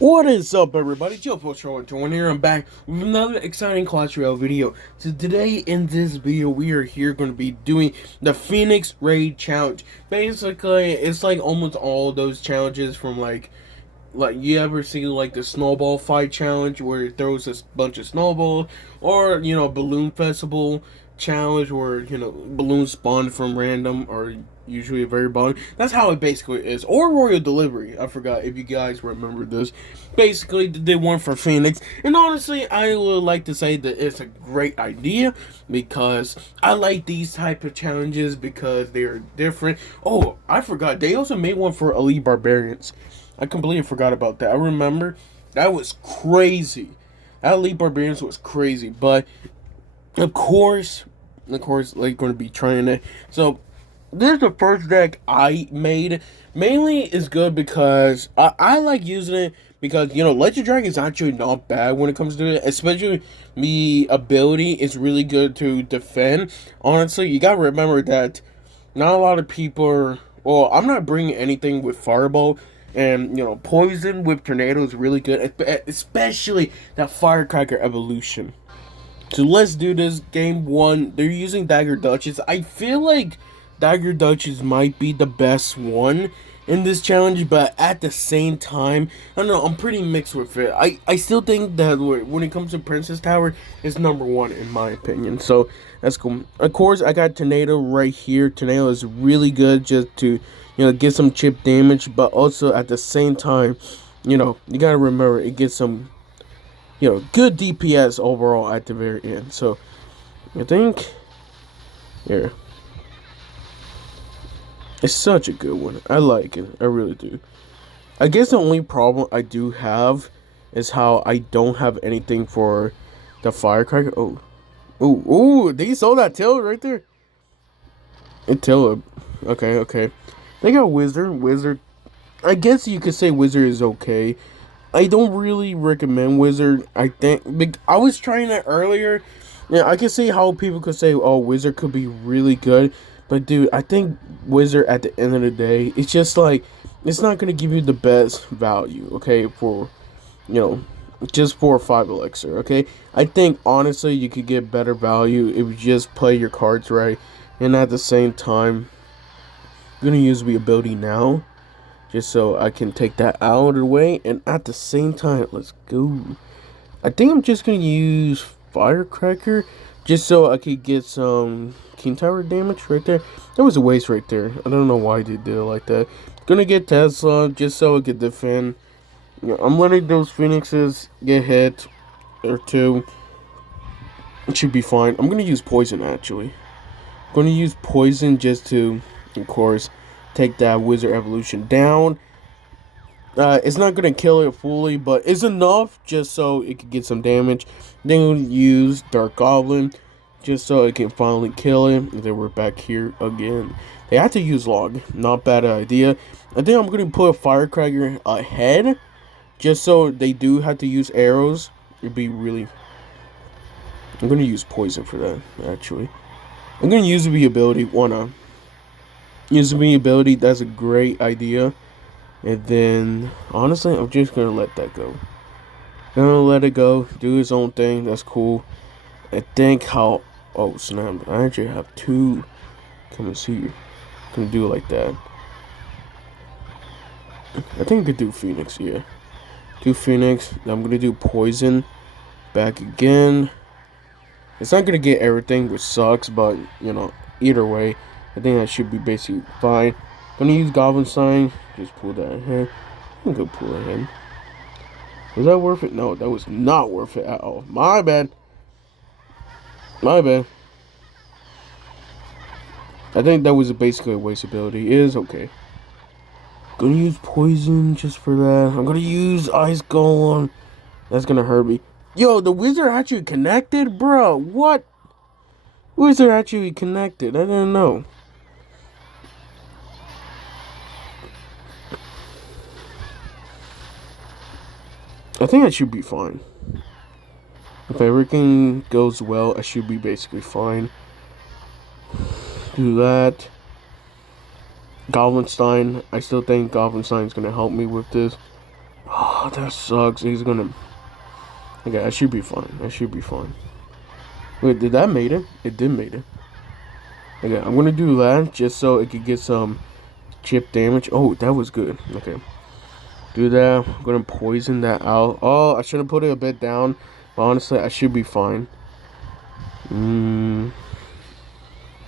What is up, everybody? Joe Post here. I'm back with another exciting Clash Royale video. So today in this video, we are here going to be doing the Phoenix Raid Challenge. Basically, it's like almost all those challenges from like you ever see like the snowball fight challenge where it throws a bunch of snowballs, or balloon festival challenge where balloons spawn from random or usually a very bottom. That's how it basically is. Or royal delivery. I forgot if you guys remember this. Basically, they one for Phoenix, and honestly, I would like to say that it's a great idea because I like these type of challenges because they're different. Oh, I forgot they also made one for Elite Barbarians. I completely forgot about that. I remember that was crazy. That Elite Barbarians was crazy, but of course, like going to be trying it. So this is the first deck I made. Mainly is good because I like using it because Legend Dragon is actually not bad when it comes to it, especially the ability is really good to defend. Honestly, you gotta remember that not a lot of people are. Well, I'm not bringing anything with Fireball. And poison with tornado is really good, especially that firecracker evolution. So let's do this. Game one, they're using Dagger Duchess. I feel like Dagger Duchess might be the best one in this challenge, but at the same time, I don't know, I'm pretty mixed with it. I still think that when it comes to Princess Tower, it's number one in my opinion. So that's cool. Of course, I got Tornado right here. Tornado is really good just to get some chip damage, but also at the same time, you gotta remember it gets some good DPS overall at the very end. So I think here it's such a good one. I like it. I really do. I guess the only problem I do have is how I don't have anything for the firecracker. Did you saw that tail right there? It tail. Okay. They got Wizard. I guess you could say Wizard is okay. I don't really recommend Wizard. I think I was trying that earlier. Yeah, I can see how people could say, "Oh, Wizard could be really good," but dude, I think Wizard at the end of the day, it's just like it's not gonna give you the best value. Okay, for you know, just for 5 elixir. Okay, I think honestly you could get better value if you just play your cards right, and at the same time, I'm gonna use the ability now just so I can take that out of the way. And at the same time, let's go. I think I'm just gonna use Firecracker just so I could get some King Tower damage right there. That was a waste right there. I don't know why they did it like that. Gonna get Tesla just so I could defend. I'm letting those Phoenixes get hit or two. It should be fine. I'm gonna use Poison actually. I'm gonna use Poison just to, of course, take that Wizard Evolution down. It's not gonna kill it fully, but it's enough just so it can get some damage. Then we'll use Dark Goblin just so it can finally kill him. And then we're back here again. They have to use Log, not bad idea. I think I'm gonna put Firecracker ahead just so they do have to use arrows. It'd be really. I'm gonna use Poison for that actually. I'm gonna use the ability. Wanna use the ability? That's a great idea. And then, honestly, I'm just gonna let that go. Gonna let it go, do its own thing. That's cool. I think how. Oh snap! I actually have two. Come and see you. Gonna do it like that. I think I could do Phoenix. Yeah, do Phoenix. I'm gonna do Poison. Back again. It's not gonna get everything, which sucks, but either way, I think that should be basically fine. Gonna use Goblin Sign. Just pull that ahead. I'm gonna pull ahead. Was that worth it? No, that was not worth it at all. My bad. My bad. I think that was basically a waste ability. It is okay. Gonna use Poison just for that. I'm gonna use Ice Golem. That's gonna hurt me. Yo, the Wizard actually connected? Bro, what? Wizard actually connected? I didn't know. I think I should be fine. If everything goes well, I should be basically fine. Do that. Goblinstein. I still think Goblinstein is going to help me with this. Oh, that sucks. He's gonna. Okay, I should be fine. I should be fine. Wait, did that made it? It did made it. Okay, I'm gonna do that just so it could get some chip damage. Oh, that was good. Okay. Do that. I'm gonna poison that out. Oh, I should have put it a bit down. But honestly, I should be fine. Gonna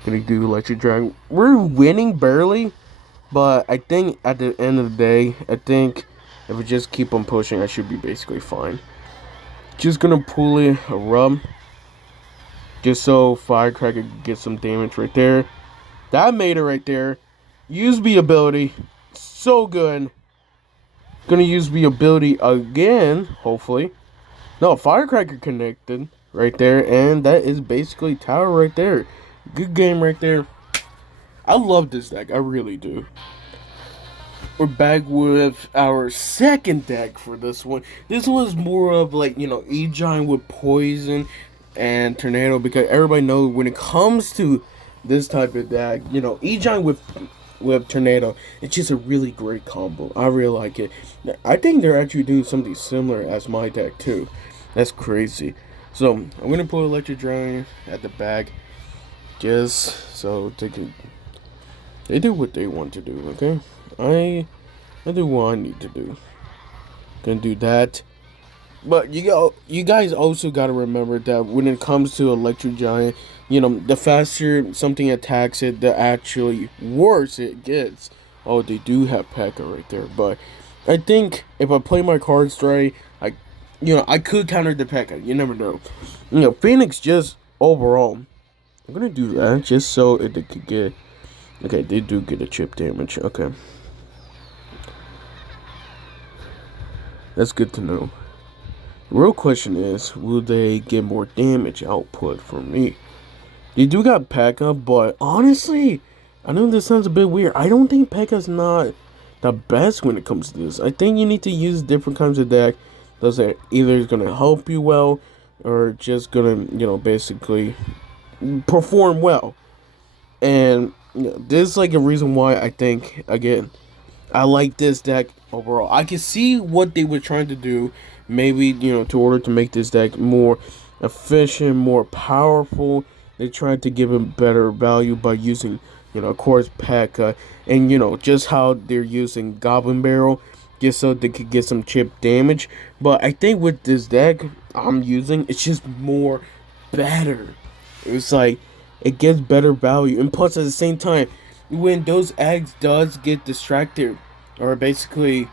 do Electric Dragon. We're winning barely. But I think at the end of the day, I think if we just keep on pushing, I should be basically fine. Just gonna pull it a rub. Just so Firecracker can get some damage right there. That made it right there. Use the ability. So good. Gonna use the ability again, hopefully. No, Firecracker connected right there. And that is basically tower right there. Good game right there. I love this deck. I really do. We're back with our second deck for this one. This was more of like, E-Giant with Poison and Tornado, because everybody knows when it comes to this type of deck, E-Giant with Tornado, it's just a really great combo. I really like it. I think they're actually doing something similar as my deck too. That's crazy. So I'm gonna put Electric Dragon at the back, just so they do what they want to do. Okay, I do what I need to do. Gonna do that. But you guys also gotta remember that when it comes to Electric Giant, the faster something attacks it, the actually worse it gets. Oh, they do have P.E.K.K.A right there, but I think if I play my cards right, I could counter the P.E.K.K.A. You never know. Phoenix just overall. I'm gonna do that just so it could get. Okay, they do get a chip damage. Okay, that's good to know. The real question is, will they get more damage output from me? They do got P.E.K.K.A, but honestly, I know this sounds a bit weird. I don't think P.E.K.K.A's not the best when it comes to this. I think you need to use different kinds of deck. Those that either is gonna help you well, or just gonna, basically perform well. And this is like a reason why I think, again, I like this deck overall. I can see what they were trying to do, maybe, to order to make this deck more efficient, more powerful. They tried to give him better value by using, of course, P.E.K.K.A, and, just how they're using Goblin Barrel, just so they could get some chip damage. But I think with this deck I'm using, it's just more better. It's like, it gets better value. And plus, at the same time, when those eggs does get distracted, or basically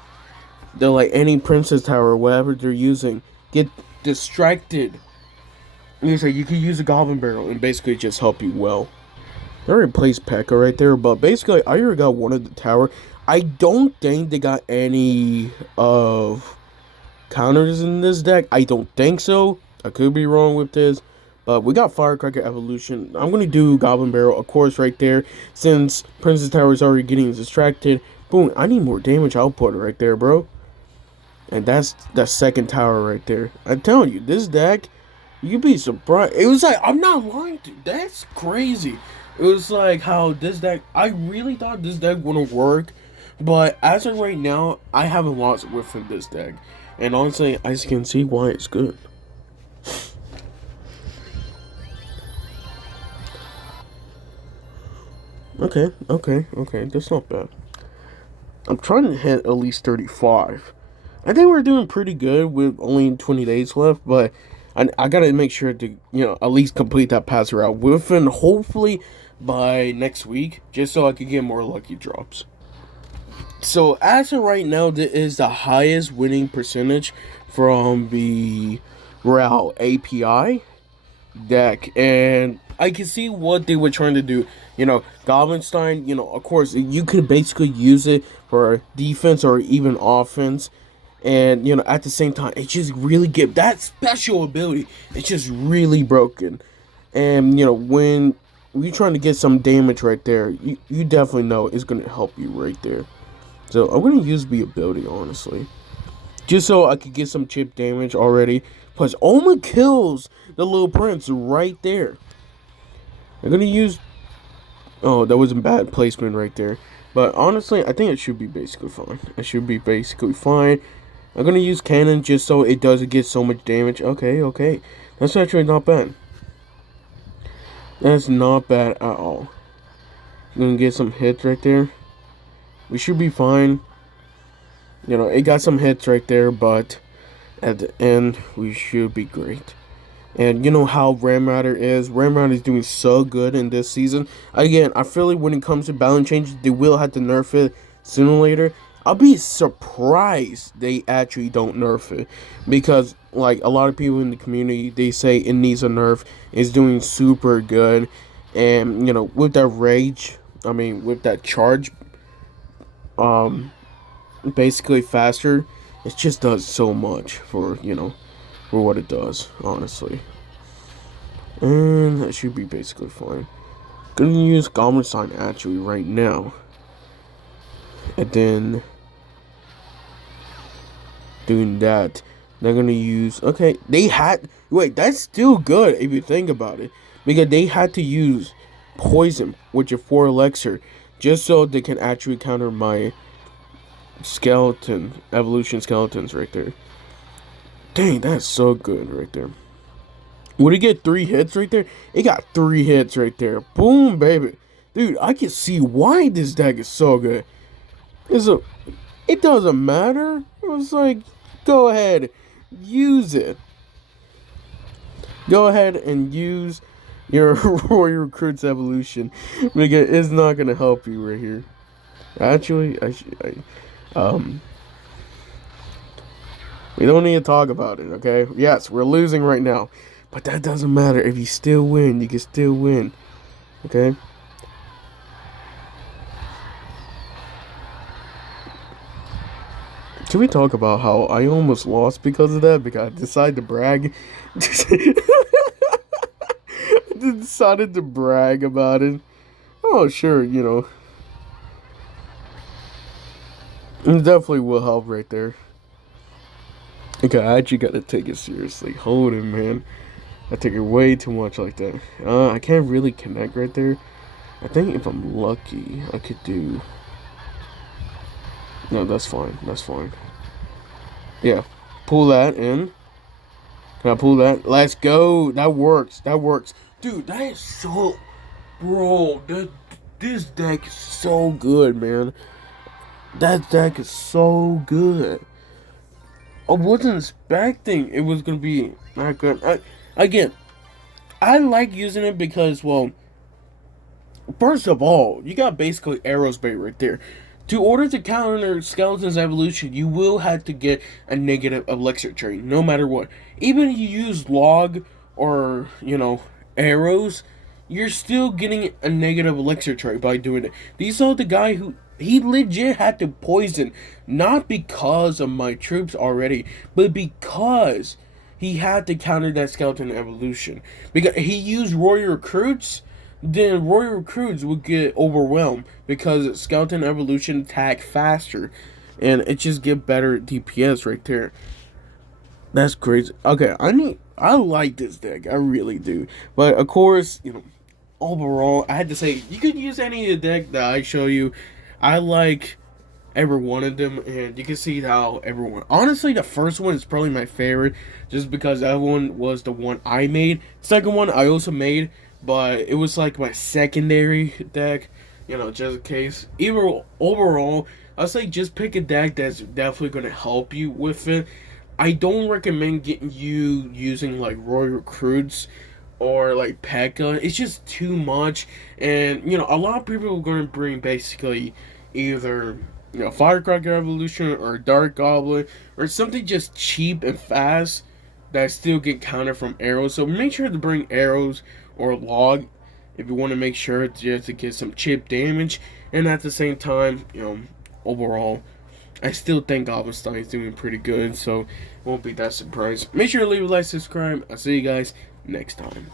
they're like any princess tower or whatever they're using get distracted, it's like you can use a goblin barrel and basically just help you well. I already placed P.E.K.K.A right there, but basically I already got one of the tower. I don't think they got any of counters in this deck. I don't think so. I could be wrong with this. But we got Firecracker Evolution. I'm going to do Goblin Barrel, of course, right there. Since Princess Tower is already getting distracted. Boom, I need more damage output right there, bro. And that's the second tower right there. I'm telling you, this deck, you'd be surprised. It was like, I'm not lying to you. That's crazy. It was like how this deck, I really thought this deck wouldn't work. But as of right now, I haven't lost within this deck. And honestly, I can see why it's good. Okay, that's not bad. I'm trying to hit at least 35. I think we're doing pretty good with only 20 days left, but I gotta make sure to, at least complete that pass route within, hopefully, by next week, just so I can get more lucky drops. So, as of right now, this is the highest winning percentage from the Route API deck, and I can see what they were trying to do. Goblinstein, of course, you could basically use it for defense or even offense. And, at the same time, it just really get that special ability. It's just really broken. And, when you're trying to get some damage right there, you definitely know it's going to help you right there. So, I'm going to use the ability, honestly. Just so I could get some chip damage already. Plus, Oma kills the little prince right there. I'm going to use... Oh, that was a bad placement right there. But honestly, I think it should be basically fine. It should be basically fine. I'm gonna use cannon just so it doesn't get so much damage. Okay, okay. That's actually not bad. That's not bad at all. Gonna get some hits right there. We should be fine. You know, it got some hits right there, but at the end, we should be great. And you know how Ramrider is. Ramrider is doing so good in this season. Again, I feel like when it comes to balance changes, they will have to nerf it sooner or later. I'll be surprised they actually don't nerf it. Because, like, a lot of people in the community, they say it needs a nerf. It's doing super good. And, you know, with that rage, I mean, with that charge, basically faster, it just does so much for, you know, for what it does, honestly. And that should be basically fine. Gonna use Goblin Sign actually right now. And then doing that. They're gonna use okay, they had wait, that's still good if you think about it. Because they had to use poison with your 4 elixir just so they can actually counter my skeleton evolution skeletons right there. Dang, that's so good right there. Would it get 3 hits right there? It got 3 hits right there. Boom, baby. Dude, I can see why this deck is so good. It doesn't matter. It was like, go ahead, use it. Go ahead and use your Warrior Recruits evolution because it's not gonna help you right here. Actually, we don't need to talk about it, okay? Yes, we're losing right now. But that doesn't matter. If you still win, you can still win. Okay? Can we talk about how I almost lost because of that? Because I decided to brag. I decided to brag about it. Oh, sure, you know. It definitely will help right there. Okay, I actually gotta take it seriously. Hold it, man. I take it way too much like that. I can't really connect right there. I think if I'm lucky, I could do... No, that's fine. That's fine. Yeah. Pull that in. Can I pull that? Let's go. That works. That works. Dude, that is so... Bro, this deck is so good, man. That deck is so good. I wasn't expecting it was going to be that good. Again, I like using it because, well... First of all, you got basically Arrow's Bait right there. To order to counter Skeleton's evolution, you will have to get a negative elixir tree, no matter what. Even if you use log or, you know, arrows, you're still getting a negative elixir tree by doing it. These are the guy who, he legit had to poison, not because of my troops already, but because he had to counter that Skeleton evolution. Because he used Warrior Recruits, then Warrior Recruits would get overwhelmed because Skeleton Evolution attack faster, and it just get better DPS right there. That's crazy. Okay, I like this deck, I really do. But of course, you know, overall, I had to say you could use any of the deck that I show you. I like every one of them, and you can see how everyone. Honestly, the first one is probably my favorite, just because that one was the one I made. Second one I also made, but it was like my secondary deck, you know, just in case. Even overall, I'd say just pick a deck that's definitely gonna help you with it. I don't recommend getting you using like Royal Recruits or like P.E.K.K.A. It's just too much, and you know, a lot of people are gonna bring basically either, you know, Firecracker Evolution or Dark Goblin or something just cheap and fast that still get countered from arrows. So make sure to bring arrows or log if you want to make sure just to get some chip damage. And at the same time, you know, overall, I still think Goblin is doing pretty good, so won't be that surprised. Make sure to leave a like, subscribe. I'll see you guys next time.